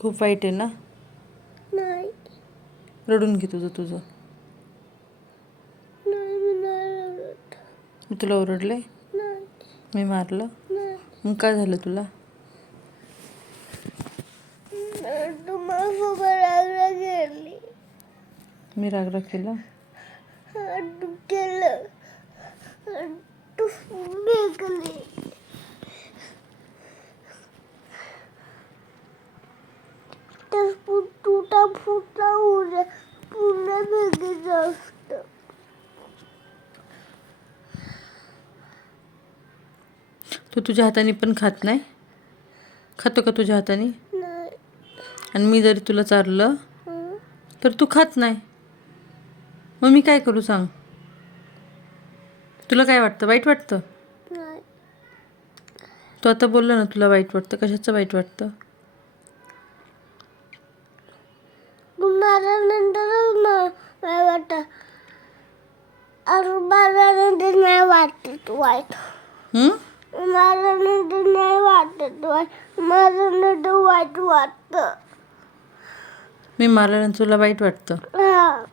खूप वाईट आहे ना. नाही रडून घे तुझं तुझं. नाही मी नाही रडत. मी तुला ओरडले, नाही मी मारलं, नाही मग काय झालं तुला? तू माझ्यासोबत रागला गेली. मी रागराग केला? तू केलं. तू भेकली. तर तुटा फुटा उद्या पुन्हा भेगायचं असतं. तू तुझ्या हाताने पण खात नाही? खातो का तुझ्या हाताने? नाही आणि मी जरी तुला चारलं हं? तर तू खात नाही. मग मी काय करू सांग? तुला काय वाटतं? वाईट वाटतं? नाही तू आता बोलला ना तुला वाईट वाटतं. कशाचं वाईट वाटतं? तू मारल्यानंतरच नाही वाटत. मारल्यानंतर नाही वाटत वाईट. मारल्यानंतर नाही वाटत वाईट. मारल्यानंतर वाईट वाटतं. मी मारल्यानंतर तुला वाईट वाटतं? हा.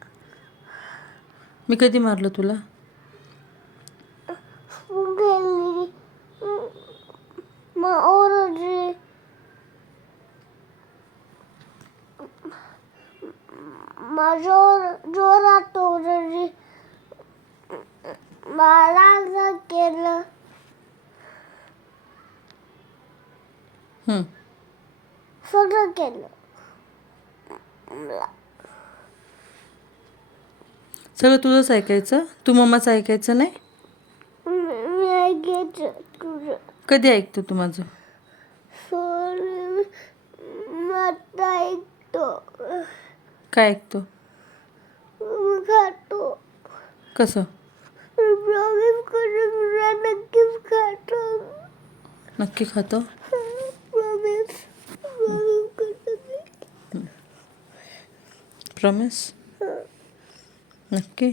मी कधी मारलं तुला? तू गेली मग ओरडली. जोरात ओरडली. मला केलं. सगळं केलं. सगळं तुझंच ऐकायचं? तू मम्माचं ऐकायचं नाही? मी ऐकायचं तुझं. कधी ऐकतो तू माझं? आता ऐकतो. काय ऐकतो? खातो. कसं? प्रॉमिस करून नक्कीच खातो. नक्की खातो? प्रॉमिस करतो. प्रॉमिस? नक्की?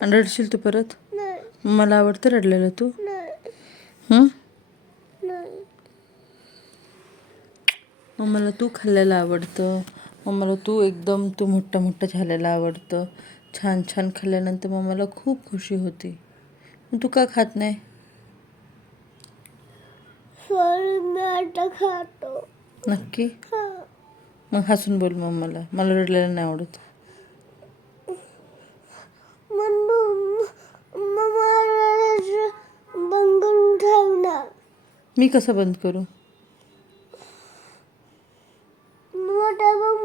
आणि रडशील तू परत? नाही मला आवडतं रडलेलं तू? नाही नाही. मग मला तू खाल्लेलं आवडतं. मग मला तू एकदम मोठं मोठं झालेलं आवडतं. छान छान खाल्ल्यानंतर मग मला खूप खुशी होती. मग तू का खात नाही? सॉरी मी आता खातो. नक्की? मग हसून बोल मला रडलेलं नाही आवडत. बंद करून ठेवणार. मी कसं बंद करू?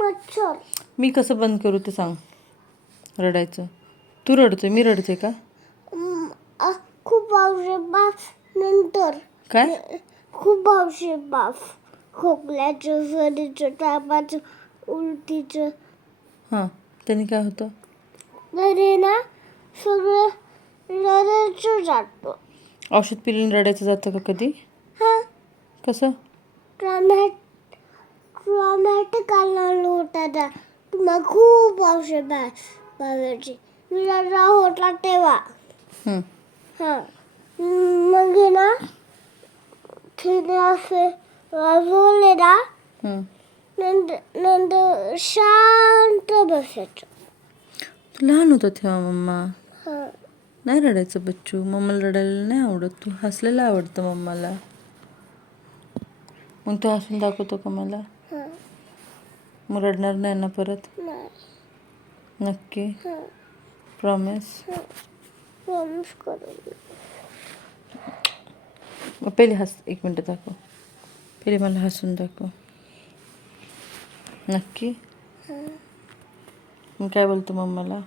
मच्छर. मी कसं बंद करू ते सांग. रडायचं. तू रडतोय, मी रडते का? खूप औषध बाफ नंतर. काय? खूप औषध बाफ. खोकल्याचं, सर्दीचं, तापाचं, उलटीचं. हां, त्याने काय होतं? तरी ना सगळं रडायचं जातं. औषध पिल्याने रडायचं जातं का कधी? हां. कसं? ट्रॉमॅटिक आला होता. तुम्हाला खूप औषध बाबाची. मी रडला होता तेव्हा. हां. मग ना तिने असे वाजवले ना नंतर शांत बसायचं. तू लहान होता तेव्हा मम्मा. हां. नाही रडायचं बच्चू. मम्माला रडायला नाही आवडत. तू हसलेलं आवडतं मम्माला. मग तू हसून दाखवतो का मला? हां. मग रडणार नाही ना परत? नाही. नक्की? हां. प्रॉमिस? प्रॉमिस करून. मग पहिले हस. 1 मिनटं दाखव. पहिले मला हसून दाखव. नक्की? हां. मग काय बोलतो मम्माला?